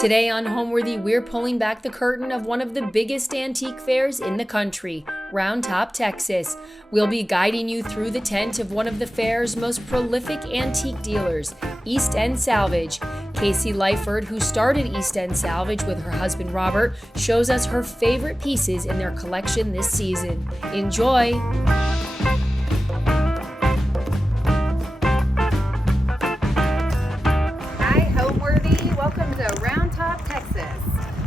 Today on Homeworthy, we're pulling back the curtain of one of the biggest antique fairs in the country, Round Top, Texas. We'll be guiding you through the tent of one of the fair's most prolific antique dealers, End Salvage. Kaci Lyford, who started End Salvage with her husband Robert, shows us her favorite pieces in their collection this season. Enjoy! Welcome to Round Top, Texas.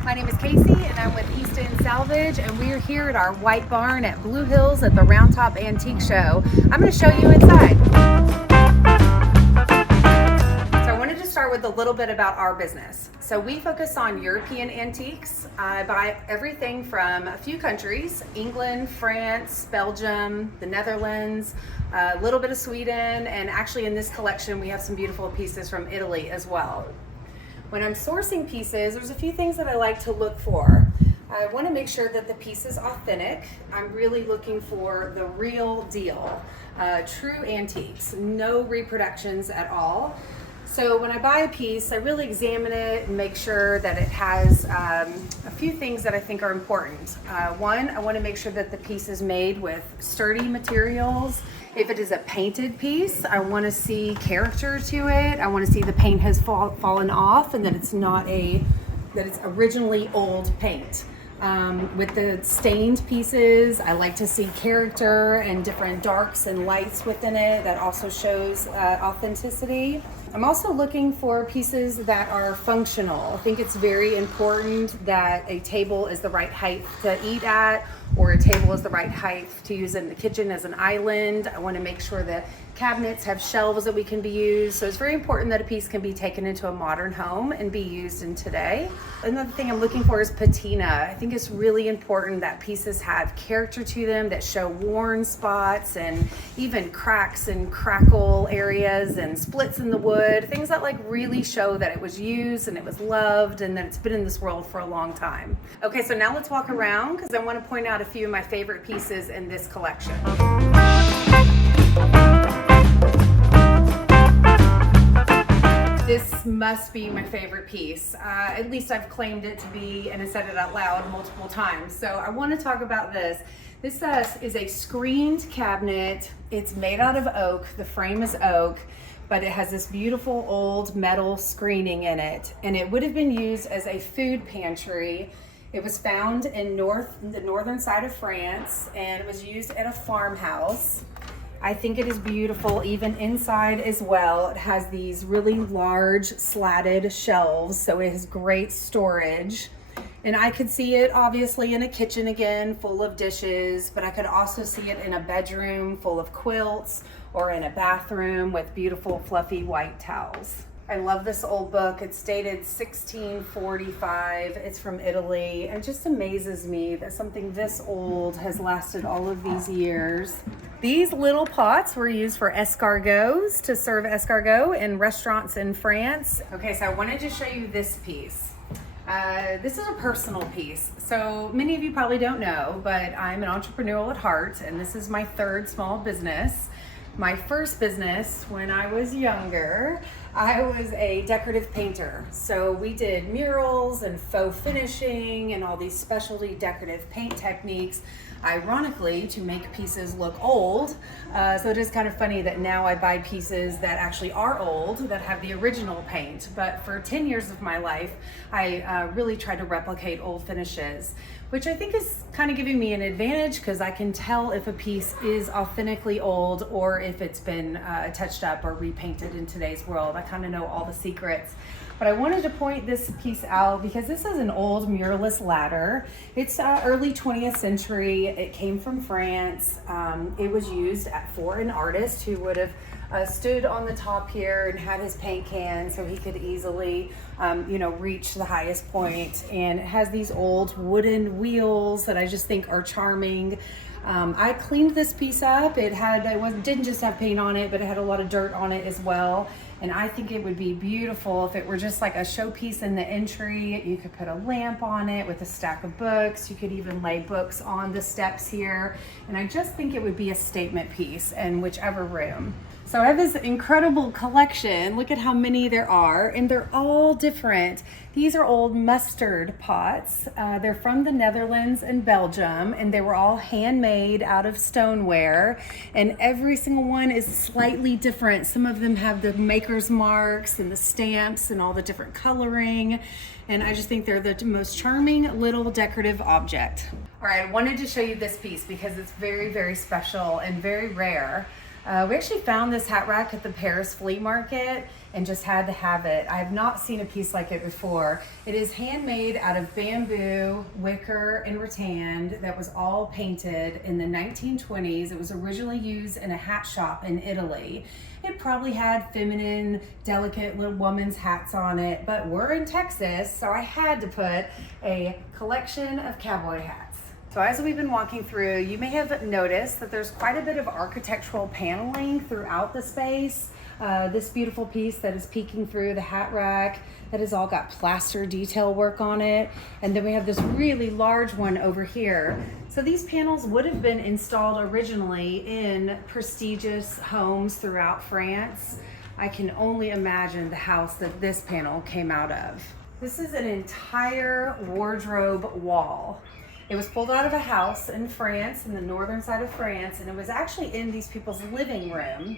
My name is Kaci and I'm with End Salvage, and we are here at our white barn at Blue Hills at the Round Top Antique Show. I'm going to show you inside. So I wanted to start with a little bit about our business. So we focus on European antiques. I buy everything from a few countries: England, France, Belgium, the Netherlands, a little bit of Sweden, and actually in this collection we have some beautiful pieces from Italy as well. When I'm sourcing pieces, there's a few things that I like to look for. I want to make sure that the piece is authentic. I'm really looking for the real deal, true antiques, no reproductions at all. So when I buy a piece, I really examine it and make sure that it has a few things that I think are important. One, I want to make sure that the piece is made with sturdy materials. If it is a painted piece, I want to see character to it. I want to see the paint has fallen off and that it's originally old paint. With the stained pieces, I like to see character and different darks and lights within it. That also shows authenticity. I'm also looking for pieces that are functional. I think it's very important that a table is the right height to eat at, or a table is the right height to use in the kitchen as an island. I want to make sure that cabinets have shelves that we can be used. So it's very important that a piece can be taken into a modern home and be used in today. Another thing I'm looking for is patina. I think it's really important that pieces have character to them, that show worn spots and even cracks and crackle areas and splits in the wood, things that really show that it was used and it was loved and that it's been in this world for a long time. Okay, so now let's walk around because I want to point out a few of my favorite pieces in this collection. This must be my favorite piece. At least I've claimed it to be, and I said it out loud multiple times. So I want to talk about this. This is a screened cabinet. It's made out of oak. The frame is oak, but it has this beautiful old metal screening in it. And it would have been used as a food pantry. It was found in the northern side of France, and it was used at a farmhouse. I think it is beautiful even inside as well. It has these really large slatted shelves, so it has great storage. And I could see it obviously in a kitchen again, full of dishes, but I could also see it in a bedroom full of quilts or in a bathroom with beautiful fluffy white towels. I love this old book. It's dated 1645. It's from Italy. It just amazes me that something this old has lasted all of these years. These little pots were used for escargots, to serve escargot in restaurants in France. Okay, so I wanted to show you this piece. This is a personal piece. So many of you probably don't know, but I'm an entrepreneur at heart, and this is my third small business. My first business, when I was younger, I was a decorative painter. So we did murals and faux finishing and all these specialty decorative paint techniques, ironically, to make pieces look old. So it is kind of funny that now I buy pieces that actually are old, that have the original paint. But for 10 years of my life, I really tried to replicate old finishes, which I think is kind of giving me an advantage because I can tell if a piece is authentically old or if it's been touched up or repainted in today's world. I kind of know all the secrets. But I wanted to point this piece out because this is an old muralist ladder. It's early 20th century. It came from France. It was used for an artist who would have stood on the top here and had his paint can so he could easily reach the highest point. And it has these old wooden wheels that I just think are charming. I cleaned this piece up. Didn't just have paint on it, but it had a lot of dirt on it as well. And I think it would be beautiful if it were just like a showpiece in the entry. You could put a lamp on it with a stack of books. You could even lay books on the steps here. And I just think it would be a statement piece in whichever room. So I have this incredible collection. Look at how many there are, and they're all different. These are old mustard pots. They're from the Netherlands and Belgium, and they were all handmade out of stoneware, and every single one is slightly different. Some of them have the maker's marks and the stamps and all the different coloring, and I just think they're the most charming little decorative object. All right, I wanted to show you this piece because it's very, very special and very rare. We actually found this hat rack at the Paris flea market and just had to have it. I have not seen a piece like it before. It is handmade out of bamboo, wicker, and rattan that was all painted in the 1920s. It was originally used in a hat shop in Italy. It probably had feminine, delicate little woman's hats on it, but we're in Texas, so I had to put a collection of cowboy hats. So as we've been walking through, you may have noticed that there's quite a bit of architectural paneling throughout the space. This beautiful piece that is peeking through the hat rack, that has all got plaster detail work on it. And then we have this really large one over here. So these panels would have been installed originally in prestigious homes throughout France. I can only imagine the house that this panel came out of. This is an entire wardrobe wall. It was pulled out of a house in France, in the northern side of France, and it was actually in these people's living room.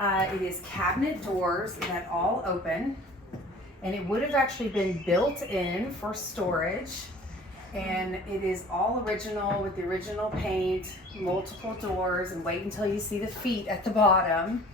It is cabinet doors that all open, and it would have actually been built in for storage. And it is all original with the original paint, multiple doors, and wait until you see the feet at the bottom.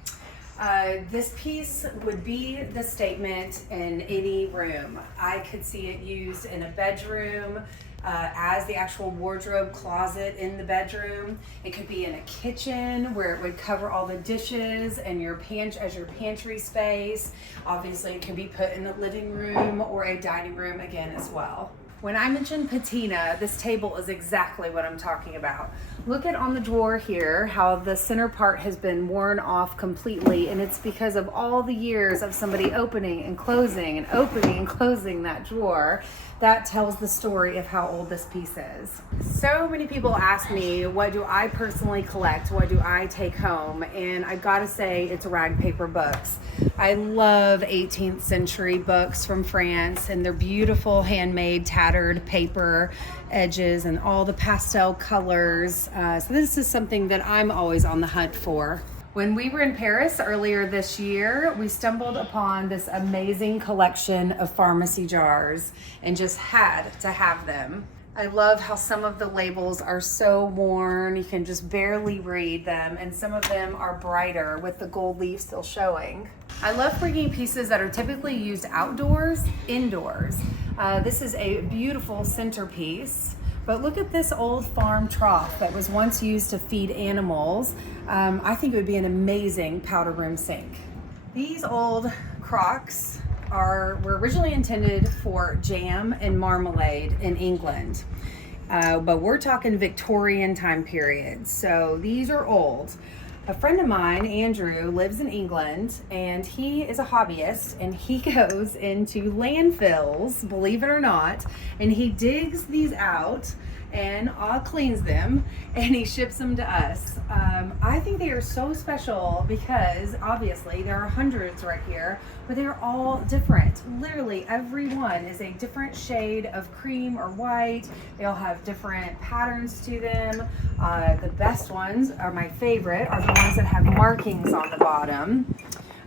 This piece would be the statement in any room. I could see it used in a bedroom, as the actual wardrobe closet in the bedroom. It could be in a kitchen where it would cover all the dishes and your pantry space. Obviously, it can be put in the living room or a dining room again as well. When I mention patina, this table is exactly what I'm talking about. Look at on the drawer here how the center part has been worn off completely, and it's because of all the years of somebody opening and closing and opening and closing that drawer. That tells the story of how old this piece is. So many people ask me, what do I personally collect? What do I take home? And I've got to say, it's rag paper books. I love 18th century books from France, and they're beautiful handmade tattered paper edges and all the pastel colors. So this is something that I'm always on the hunt for. When we were in Paris earlier this year, we stumbled upon this amazing collection of pharmacy jars and just had to have them. I love how some of the labels are so worn, you can just barely read them, and some of them are brighter with the gold leaf still showing. I love bringing pieces that are typically used outdoors, indoors. This is a beautiful centerpiece. But look at this old farm trough that was once used to feed animals. I think it would be an amazing powder room sink. These old crocks were originally intended for jam and marmalade in England. But we're talking Victorian time period. So these are old. A friend of mine, Andrew, lives in England, and he is a hobbyist, and he goes into landfills, believe it or not, and he digs these out and cleans them, and he ships them to us. I think they are so special because obviously there are hundreds right here, but they're all different. Literally every one is a different shade of cream or white. They all have different patterns to them. The best ones are my favorite are the ones that have markings on the bottom.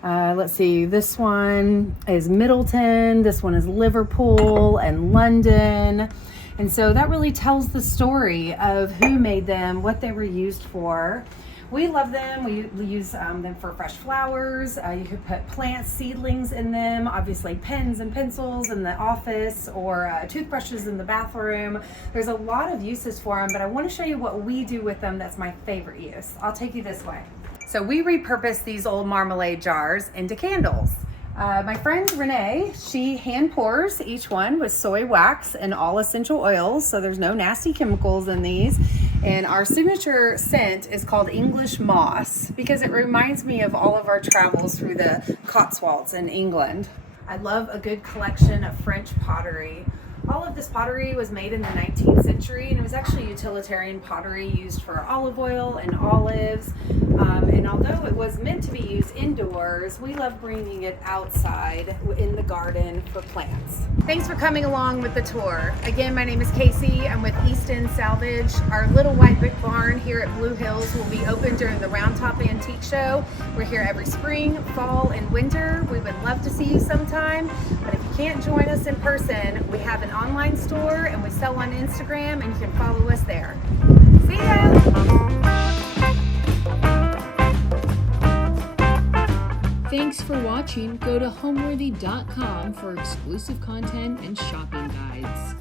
Let's see, this one is Middleton, this one is Liverpool and London. And so that really tells the story of who made them, what they were used for. We love them. We use them for fresh flowers. You could put plant seedlings in them, obviously pens and pencils in the office, or toothbrushes in the bathroom. There's a lot of uses for them, but I want to show you what we do with them that's my favorite use. I'll take you this way. So we repurpose these old marmalade jars into candles. My friend Renee, she hand pours each one with soy wax and all essential oils, so there's no nasty chemicals in these. And our signature scent is called English Moss because it reminds me of all of our travels through the Cotswolds in England. I love a good collection of French pottery. All of this pottery was made in the 19th century, and it was actually utilitarian pottery used for olive oil and olives. And although it was meant to be used indoors, we love bringing it outside in the garden for plants. Thanks for coming along with the tour. Again, my name is Kaci. I'm with End Salvage. Our little white brick barn here at Blue Hills will be open during the Round Top Antique Show. We're here every spring, fall, and winter. We would love to see you sometime, but if you can't join us in person, we have an online store and we sell on Instagram, and you can follow us there. See ya! Thanks for watching. Go to homeworthy.com for exclusive content and shopping guides.